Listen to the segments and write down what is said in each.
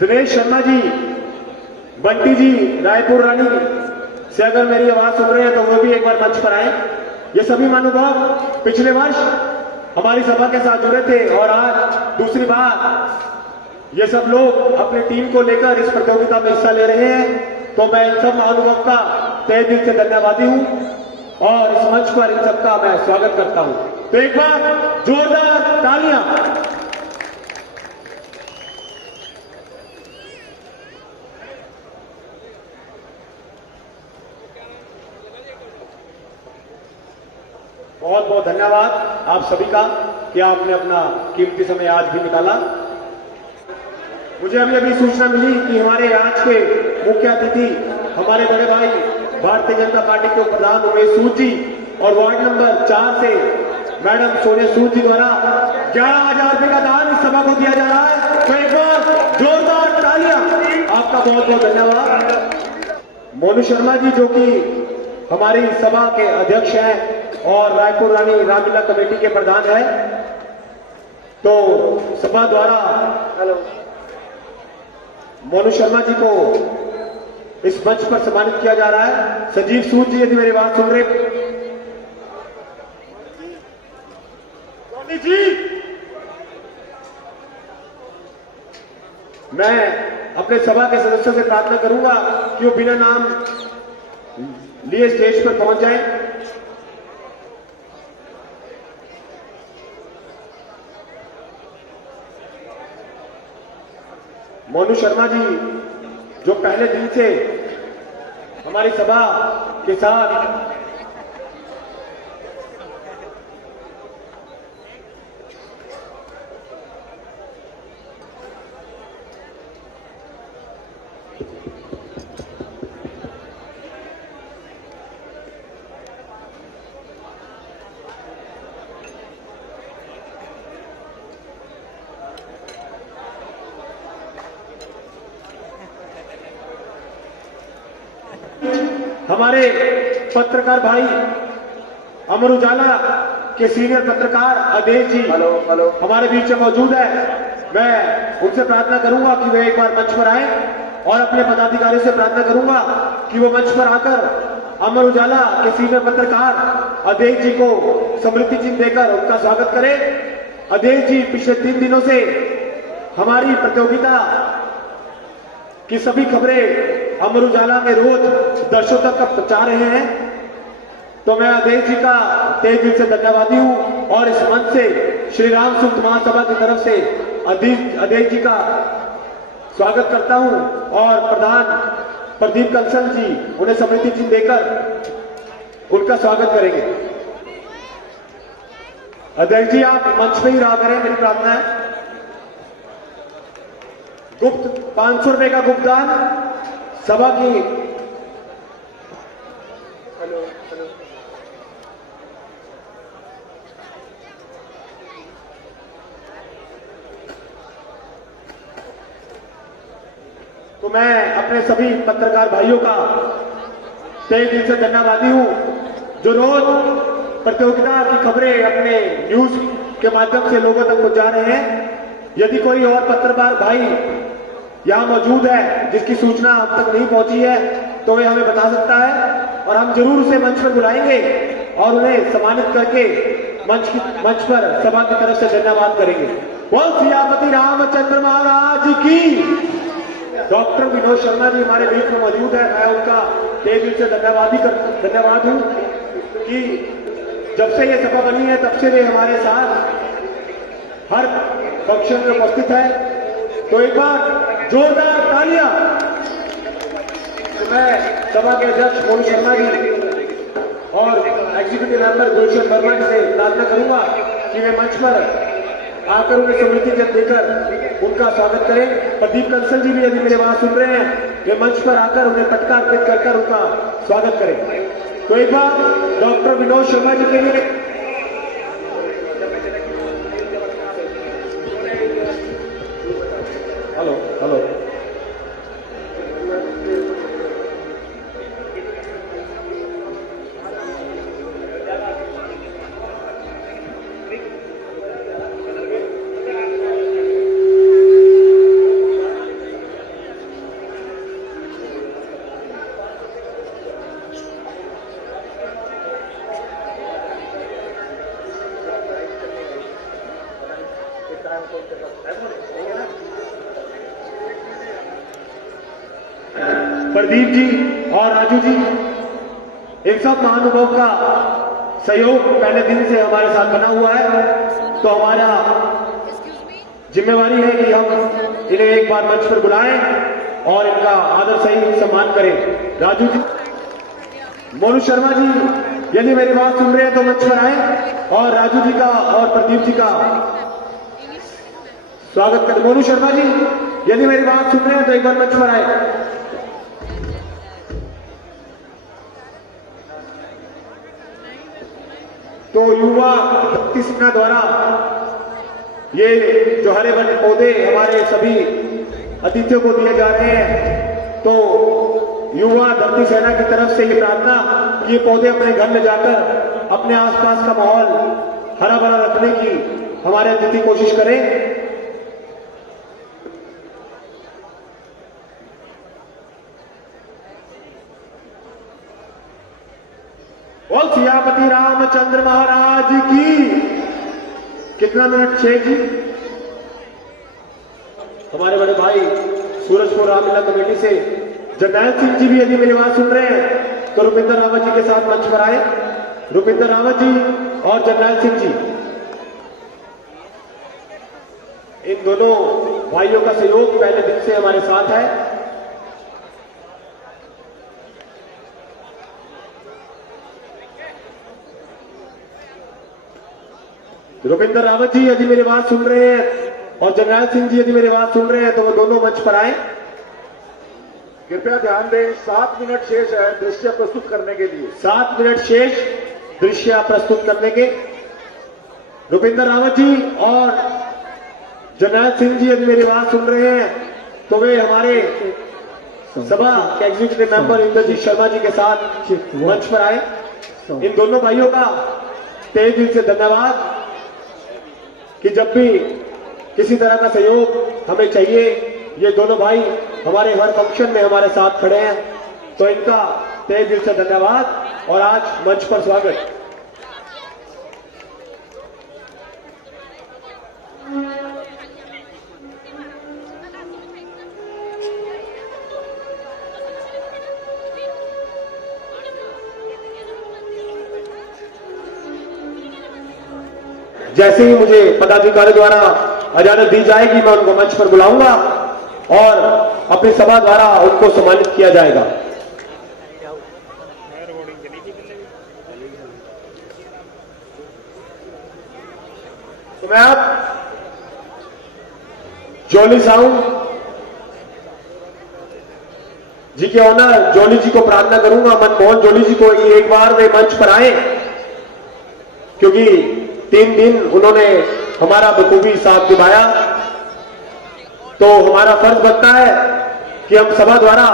दिनेश शर्मा जी, बंटी जी, रायपुर रानी से अगर मेरी आवाज सुन रहे हैं तो वो भी एक बार मंच पर आए। ये सभी महानुभाव पिछले वर्ष हमारी सभा के साथ जुड़े थे और आज दूसरी बार ये सब लोग अपनी टीम को लेकर इस प्रतियोगिता में हिस्सा ले रहे हैं। तो मैं इन सब महानुभाव का तहे दिल से धन्यवादी हूं और इस मंच पर इन सबका मैं स्वागत करता हूं। तो एक बार जोरदार तालियां। बहुत बहुत धन्यवाद आप सभी का कि आपने अपना कीमती समय आज भी निकाला। मुझे अभी अभी सूचना मिली कि हमारे आज के मुख्य अतिथि हमारे बड़े भाई भारतीय जनता पार्टी के प्रधान उमेश सूद जी और वार्ड नंबर 4 से मैडम सोनिया सूद जी द्वारा 11,000 रुपए का दान इस सभा को दिया जा रहा है। तो एक बार जोरदार तालियां। आपका बहुत बहुत धन्यवाद। मोनू शर्मा जी जो कि हमारी सभा के अध्यक्ष हैं और रायपुर रानी रामलीला कमेटी के प्रधान है, तो सभा द्वारा मोनू शर्मा जी को इस मंच पर सम्मानित किया जा रहा है। संजीव सूद जी यदि मेरी बात सुन रहे जी, मैं अपने सभा के सदस्यों से प्रार्थना करूंगा कि वो बिना नाम लिए स्टेज पर पहुंच जाएं। मोनू शर्मा जी जो पहले दिन से हमारी सभा के साथ हमारे पत्रकार भाई अमर उजाला के सीनियर पत्रकार आदेश जी हमारे बीच में मौजूद है। मैं उनसे प्रार्थना करूंगा कि वे एक बार मंच पर आए और अपने पदाधिकारियों से प्रार्थना करूंगा कि वो मंच पर आकर अमर उजाला के सीनियर पत्रकार आदेश जी को स्मृति चिन्ह देकर उनका स्वागत करें। आदेश जी पिछले 3 दिनों से हमारी प्रतियोगिता की सभी खबरें अमर उजाला में रोज दर्शकों तक पहुंचा रहे हैं। तो मैं आदेश जी का तहे दिल से धन्यवादी हूं और इस मंच से श्री राम सूक्त महासभा की तरफ से आदेश जी का स्वागत करता हूं और प्रधान प्रदीप कंसल जी उन्हें स्मृति चिन्ह देकर उनका स्वागत करेंगे। आदेश जी आप मंच पे ही रहा करें, मेरी प्रार्थना है। गुप्त 500 रुपए का गुप्तदान सभा की तो मैं अपने सभी पत्रकार भाइयों का तहे दिल से धन्यवादी हूं जो रोज प्रतियोगिता की खबरें अपने न्यूज के माध्यम से लोगों तक पहुंचा रहे हैं। यदि कोई और पत्रकार भाई यहां मौजूद है जिसकी सूचना हम तक नहीं पहुंची है तो वे हमें बता सकता है और हम जरूर उसे मंच पर बुलाएंगे और उन्हें सम्मानित करके मंच पर सभा की तरफ से धन्यवाद करेंगे। बोल सियापति रामचंद्र महाराज की। डॉक्टर विनोद शर्मा जी हमारे बीच में मौजूद है। मैं उनका तहे दिल से धन्यवाद हूं कि जब से ये सभा बनी है तब से वे हमारे साथ हर फंक्शन में उपस्थित है। तो एक बार जोरदार तालियां। मैं सभा के अध्यक्ष मोनू शर्मा जी और एग्जीक्यूटिव मेंबर गुलशन वर्मा जी से प्रार्थना करूंगा कि वे मंच पर आकर उन्हें स्मृति चिन्ह देकर उनका स्वागत करें। प्रदीप कंसल जी भी यदि मेरे बात सुन रहे हैं वे मंच पर आकर उन्हें पटका अर्पित कर उनका स्वागत करें। तो एक बार डॉक्टर विनोद शर्मा जी के लिए हेलो प्रदीप जी और राजू जी, इन सब महानुभाव का सहयोग पहले दिन से हमारे साथ बना हुआ है, तो हमारा जिम्मेवारी है कि हम इन्हें एक बार मंच पर बुलाएं और इनका आदर सही सम्मान करें। राजू जी, मोनू शर्मा जी, यदि मेरी बात सुन रहे हैं तो मंच पर आए और राजू जी का और प्रदीप जी का स्वागत करें। मोनू शर्मा जी, यदि मेरी बात सुन रहे हैं तो एक बार मंच पर आए। तो युवा भक्ति सेना द्वारा ये जो हरे भरे पौधे हमारे सभी अतिथियों को दिए जा रहे हैं, तो युवा धरती सेना की तरफ से ये प्रार्थना कि ये पौधे अपने घर में जाकर अपने आसपास का माहौल हरा भरा रखने की हमारे अतिथि कोशिश करें। बोल सियापति रामचंद्र महाराज की। कितना मिनट? 6 जी। हमारे बड़े भाई सूरजपुर रामलीला कमेटी से जरनैल सिंह जी भी यदि मेरी बात सुन रहे हैं तो रुपिंदर रावत जी के साथ मंच पर आए। रुपिंदर रावत जी और जरनैल सिंह जी, इन दोनों भाइयों का सहयोग पहले दिन से हमारे साथ है। रुपिंदर रावत जी यदि मेरी बात सुन रहे हैं और जरनैल सिंह जी यदि मेरी बात सुन रहे हैं तो वो दोनों मंच पर आए। कृपया ध्यान दें, 7 मिनट शेष है दृश्य प्रस्तुत करने के लिए। 7 मिनट शेष दृश्य प्रस्तुत करने के। रुपिंदर रावत जी और जरनैल सिंह जी यदि मेरी बात सुन रहे हैं तो वे हमारे सभा के एग्जीक्यूटिव मेंबर इंद्रजीत शर्मा जी के साथ मंच पर आए। इन दोनों भाइयों का तहे दिल से धन्यवाद कि जब भी किसी तरह का सहयोग हमें चाहिए, ये दोनों भाई हमारे हर फंक्शन में हमारे साथ खड़े हैं, तो इनका तहे दिल से धन्यवाद और आज मंच पर स्वागत। जैसे ही मुझे पदाधिकारी द्वारा इजाजत दी जाएगी मैं उनको मंच पर बुलाऊंगा और अपनी सभा द्वारा उनको सम्मानित किया जाएगा। तो मैं आप जॉली साउंड जी के ऑनर जॉली जी को प्रार्थना करूंगा, मनमोहन जॉली जी को एक बार वे मंच पर आए, क्योंकि 3 दिन उन्होंने हमारा बखूबी साथ निभाया, तो हमारा फर्ज बनता है कि हम सभा द्वारा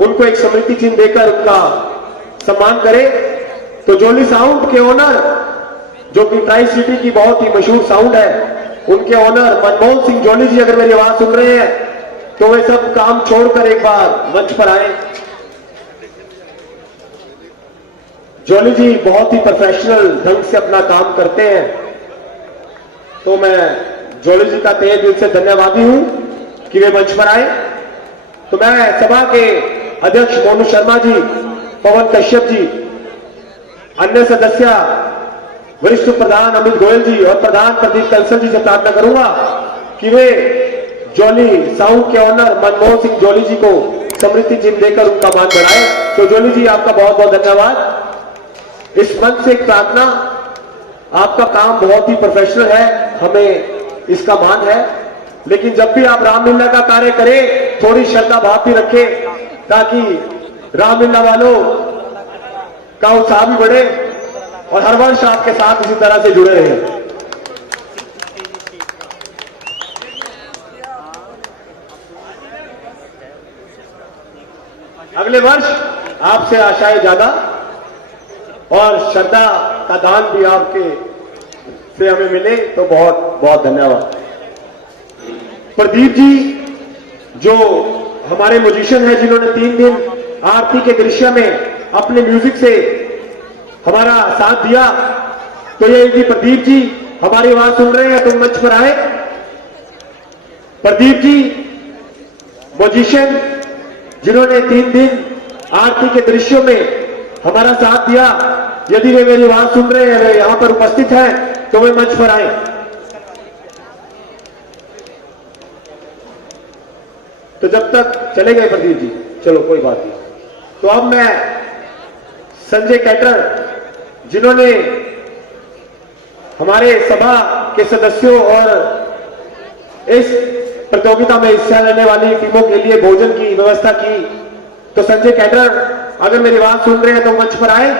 उनको एक स्मृति चिन्ह देकर उनका सम्मान करें। तो जॉली साउंड के ओनर, जो कि ट्राई सिटी की बहुत ही मशहूर साउंड है, उनके ओनर मनमोहन सिंह जॉली जी अगर मेरी आवाज सुन रहे हैं तो वे सब काम छोड़कर एक बार मंच पर आए। जॉली जी बहुत ही प्रोफेशनल ढंग से अपना काम करते हैं, तो मैं जॉली जी का तहे दिल से धन्यवादी हूं कि वे मंच पर आए। तो मैं सभा के अध्यक्ष मोनू शर्मा जी, पवन कश्यप जी, अन्य सदस्य वरिष्ठ प्रधान अमित गोयल जी और प्रधान प्रदीप कंसल जी से प्रार्थना करूंगा कि वे जॉली साउंड के ऑनर मनमोहन सिंह जॉली जी को स्मृति चिन्ह देकर उनका मान बढ़ाए। तो जॉली जी आपका बहुत बहुत धन्यवाद। इस मंच से एक प्रार्थना, आपका काम बहुत ही प्रोफेशनल है, हमें इसका मान है, लेकिन जब भी आप रामलीला का कार्य करें थोड़ी श्रद्धा भाव भी रखें, ताकि रामलीला वालों का उत्साह भी बढ़े और हर वर्ष आपके साथ इसी तरह से जुड़े रहे। अगले वर्ष आपसे आशाएं ज्यादा और श्रद्धा का दान भी आपके से हमें मिले, तो बहुत बहुत धन्यवाद। प्रदीप जी जो हमारे म्यूजिशियन हैं, जिन्होंने 3 दिन आरती के दृश्य में अपने म्यूजिक से हमारा साथ दिया, तो ये यदि प्रदीप जी हमारी आवाज सुन रहे हैं तो मंच पर आए प्रदीप जी म्यूजिशियन, जिन्होंने 3 दिन आरती के दृश्यों में हमारा साथ दिया। यदि वे मेरी आवाज सुन रहे हैं, वे यहां पर उपस्थित हैं, तो वे मंच पर आए। तो जब तक चले गए प्रदीप जी, चलो कोई बात नहीं। तो अब मैं संजय कैटर, जिन्होंने हमारे सभा के सदस्यों और इस प्रतियोगिता में हिस्सा लेने वाली टीमों के लिए भोजन की व्यवस्था की, तो संजय कैटर अगर मेरी बात सुन रहे हैं तो मंच पर आए।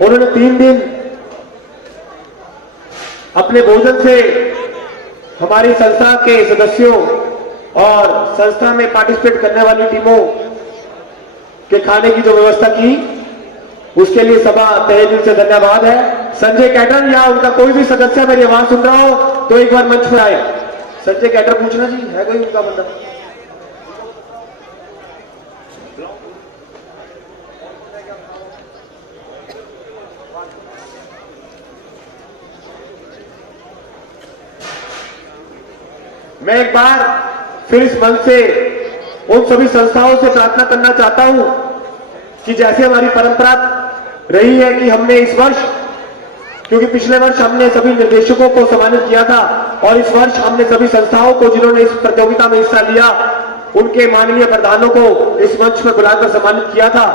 उन्होंने 3 दिन अपने भोजन से हमारी संस्था के सदस्यों और संस्था में पार्टिसिपेट करने वाली टीमों के खाने की जो व्यवस्था की, उसके लिए सभा तहे दिल से धन्यवाद है। संजय कैटर या उनका कोई भी सदस्य मेरी आवाज सुन रहा हो तो एक बार मंच पर आए। संजय कैटर पूछना जी, है कोई उनका बंदा? मैं एक बार फिर इस मंच से उन सभी संस्थाओं से प्रार्थना करना चाहता हूं कि जैसे हमारी परंपरा रही है कि हमने इस वर्ष, क्योंकि पिछले वर्ष हमने सभी निर्देशकों को सम्मानित किया था और इस वर्ष हमने सभी संस्थाओं को जिन्होंने इस प्रतियोगिता में हिस्सा लिया, उनके माननीय प्रधानों को इस मंच पर बुलाकर सम्मानित किया था।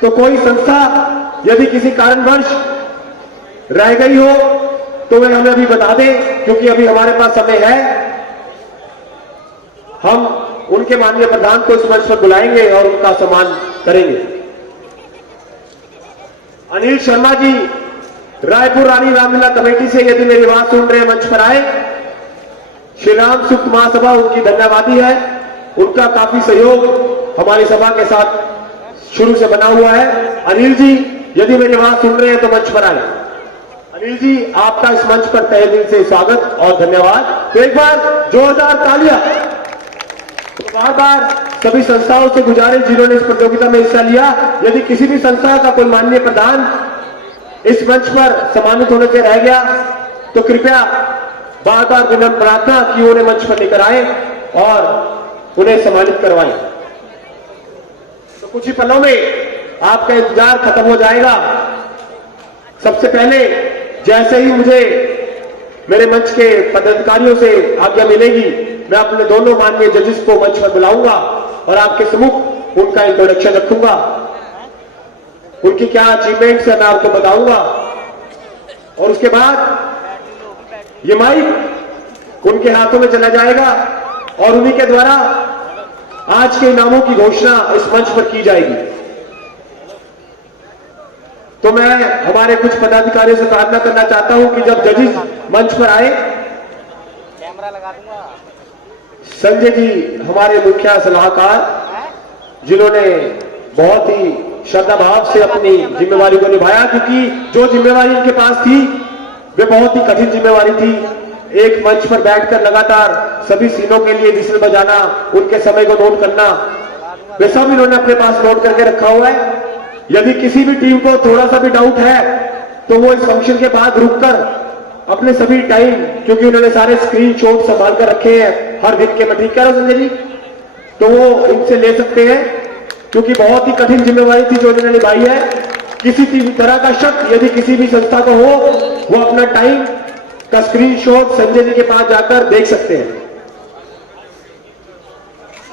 तो कोई संस्था यदि किसी कारणवश रह गई हो तो वे हमें अभी बता दें, क्योंकि अभी हमारे पास समय है। हम उनके माननीय प्रधान को इस मंच पर बुलाएंगे और उनका सम्मान करेंगे। अनिल शर्मा जी, रायपुर रानी रामलीला कमेटी से यदि मेरी बात सुन रहे मंच पर आए। श्री राम सुख महासभा उनकी धन्यवादी है, उनका काफी सहयोग हमारी सभा के साथ शुरू से बना हुआ है। अनिल जी यदि मेरी बात सुन रहे हैं तो मंच पर आए। अनिल जी, आपका इस मंच पर तहे दिल से स्वागत और धन्यवाद। तो एक बार जोरदार तालियां। तो बार बार सभी संस्थाओं से गुजारिश जिन्होंने इस प्रतियोगिता में हिस्सा लिया, यदि किसी भी संस्था का कोई माननीय प्रधान इस मंच पर सम्मानित होने से रह गया तो कृपया बार बार विनम्र प्रार्थना कि उन्हें मंच पर लेकर आए और उन्हें सम्मानित करवाएं। तो कुछ ही पलों में आपका इंतजार खत्म हो जाएगा। सबसे पहले जैसे ही मुझे मेरे मंच के पदाधिकारियों से आज्ञा मिलेगी, मैं अपने दोनों माननीय जजेस को मंच पर बुलाऊंगा और आपके सम्मुख उनका इंट्रोडक्शन रखूंगा। उनकी क्या अचीवमेंट्स है मैं आपको बताऊंगा और उसके बाद ये माइक उनके हाथों में चला जाएगा और उन्हीं के द्वारा आज के इनामों की घोषणा इस मंच पर की जाएगी। तो मैं हमारे कुछ पदाधिकारियों से प्रार्थना करना चाहता हूं कि जब जजेस मंच पर आए, कैमरा लगा दूंगा। संजय जी हमारे मुख्य सलाहकार, जिन्होंने बहुत ही श्रद्धा भाव से अपनी जिम्मेवारी को निभाया, क्योंकि जो जिम्मेवारी उनके पास थी वे बहुत ही कठिन जिम्मेवारी थी। एक मंच पर बैठकर लगातार सभी सीनों के लिए विसल बजाना, उनके समय को नोट करना, वे सब इन्होंने अपने पास नोट करके रखा हुआ है। यदि किसी भी टीम को थोड़ा सा भी डाउट है तो वो इस फंक्शन के बाद रुककर अपने सभी टाइम, क्योंकि उन्होंने सारे स्क्रीनशॉट संभाल कर रखे हैं हर दिन के, मैं ठीक कह रहा हूं संजय जी, तो वो इनसे ले सकते हैं, क्योंकि बहुत ही कठिन जिम्मेवारी थी जो इन्होंने निभाई है। किसी तरह का शक यदि किसी भी संस्था को हो, वो अपना टाइम का स्क्रीनशॉट संजय जी के पास जाकर देख सकते हैं।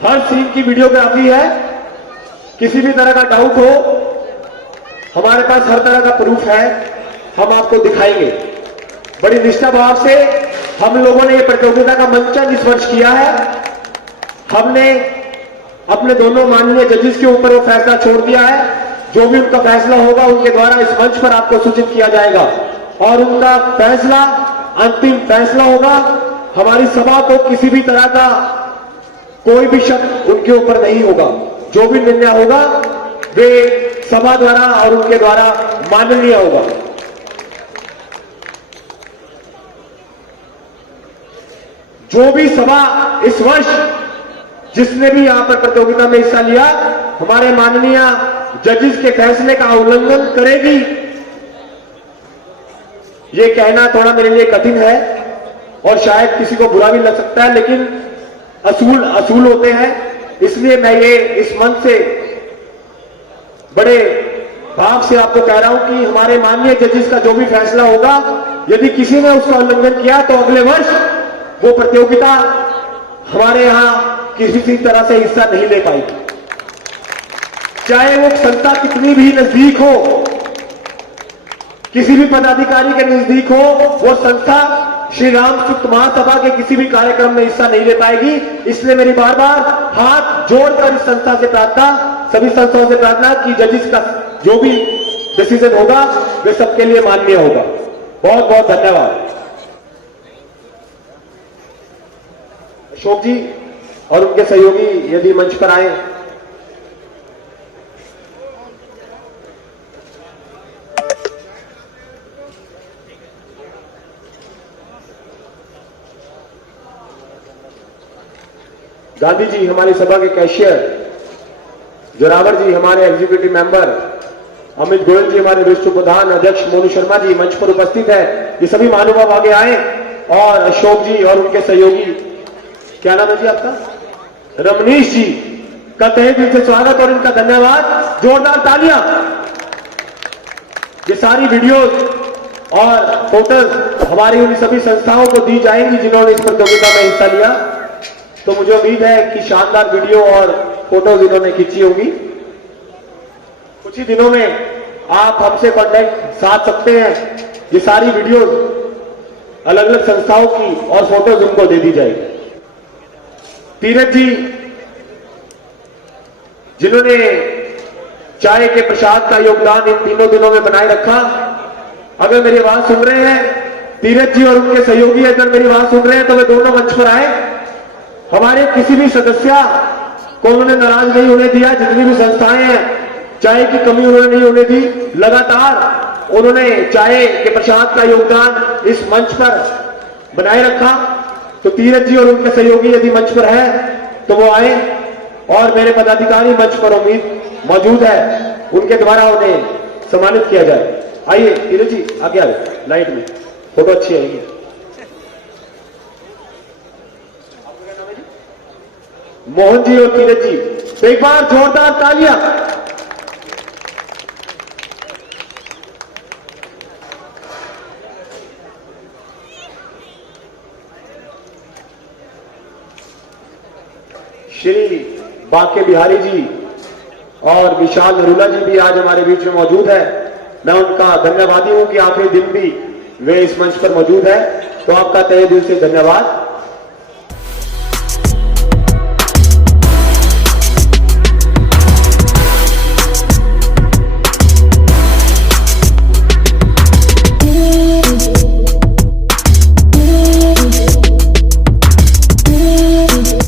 हर सीन की वीडियोग्राफी है। किसी भी तरह का डाउट हो, हमारे पास हर तरह का प्रूफ है, हम आपको दिखाएंगे। बड़ी निष्ठा भाव से हम लोगों ने ये प्रतियोगिता का मंचन इस वर्ष किया है। हमने अपने दोनों माननीय जजेस के ऊपर वो फैसला छोड़ दिया है। जो भी उनका फैसला होगा उनके द्वारा इस मंच पर आपको सूचित किया जाएगा और उनका फैसला अंतिम फैसला होगा। हमारी सभा को किसी भी तरह का कोई भी शक उनके ऊपर नहीं होगा। जो भी निर्णय होगा वे सभा द्वारा और उनके द्वारा माननीय होगा। जो भी सभा इस वर्ष जिसने भी यहां पर प्रतियोगिता में हिस्सा लिया, हमारे माननीय जजेस के फैसले का उल्लंघन करेगी, ये कहना थोड़ा मेरे लिए कठिन है और शायद किसी को बुरा भी लग सकता है, लेकिन असूल होते हैं। इसलिए मैं ये इस मंच से बड़े भाव से आपको कह रहा हूं कि हमारे माननीय जजेस का जो भी फैसला होगा, यदि किसी ने उसका उल्लंघन किया तो अगले वर्ष वो प्रतियोगिता हमारे यहां किसी तरह से हिस्सा नहीं ले पाएगी, चाहे वो संस्था कितनी भी नजदीक हो, किसी भी पदाधिकारी के नजदीक हो, वो संस्था श्री राम सुक्त महासभा के किसी भी कार्यक्रम में हिस्सा नहीं ले पाएगी। इसलिए मेरी बार बार हाथ जोड़कर इस संस्था से प्रार्थना, सभी संस्थाओं से प्रार्थना कि जजिस का जो भी डिसीजन होगा वे सबके लिए मान्य होगा। बहुत बहुत धन्यवाद। अशोक जी और उनके सहयोगी यदि मंच पर आए। गांधी जी हमारी सभा के कैशियर, जोरावर जी हमारे एग्जीक्यूटिव मेंबर, अमित गोयल जी हमारे विश्व प्रधान अध्यक्ष, मोनू शर्मा जी मंच पर उपस्थित है। ये सभी महानुभाव आगे आए और अशोक जी और उनके सहयोगी, क्या नाम है जी आपका, रमनीश जी का तहे दिल से स्वागत और इनका धन्यवाद। जोरदार तालियां। ये सारी वीडियोस और फोटोज हमारी उन सभी संस्थाओं को दी जाएंगी जिन्होंने इस प्रतियोगिता में हिस्सा लिया। तो मुझे उम्मीद है कि शानदार वीडियो और फोटोज इन्होंने खींची होंगी। कुछ ही दिनों में आप हमसे कांटेक्ट साध सकते हैं। ये सारी वीडियोज अलग अलग संस्थाओं की और फोटोज उनको दे दी जाएगी। तीरथ जी जिन्होंने चाय के प्रसाद का योगदान इन तीनों दिनों में बनाए रखा, अगर मेरी आवाज सुन रहे हैं, तीरथ जी और उनके सहयोगी अगर मेरी आवाज सुन रहे हैं तो वे दोनों मंच पर आए। हमारे किसी भी सदस्य को उन्होंने नाराज नहीं होने दिया। जितनी भी संस्थाएं हैं, चाय की कमी उन्होंने नहीं होने दी। लगातार उन्होंने चाय के प्रसाद का योगदान इस मंच पर बनाए रखा। तो तीरथ जी और उनके सहयोगी यदि मंच पर है तो वो आए और मेरे पदाधिकारी मंच पर मौजूद है, उनके द्वारा उन्हें सम्मानित किया जाए। आइए तीरथ जी आगे आए, लाइट में फोटो अच्छी आएगी। मोहन जी और तीरथ जी, तो एक बार जोरदार तालियां। श्री बाके बिहारी जी और विशाल नरूला जी भी आज हमारे बीच में मौजूद है। मैं उनका धन्यवादी हूं कि आखिरी दिन भी वे इस मंच पर मौजूद है। तो आपका तहे दिल से धन्यवाद।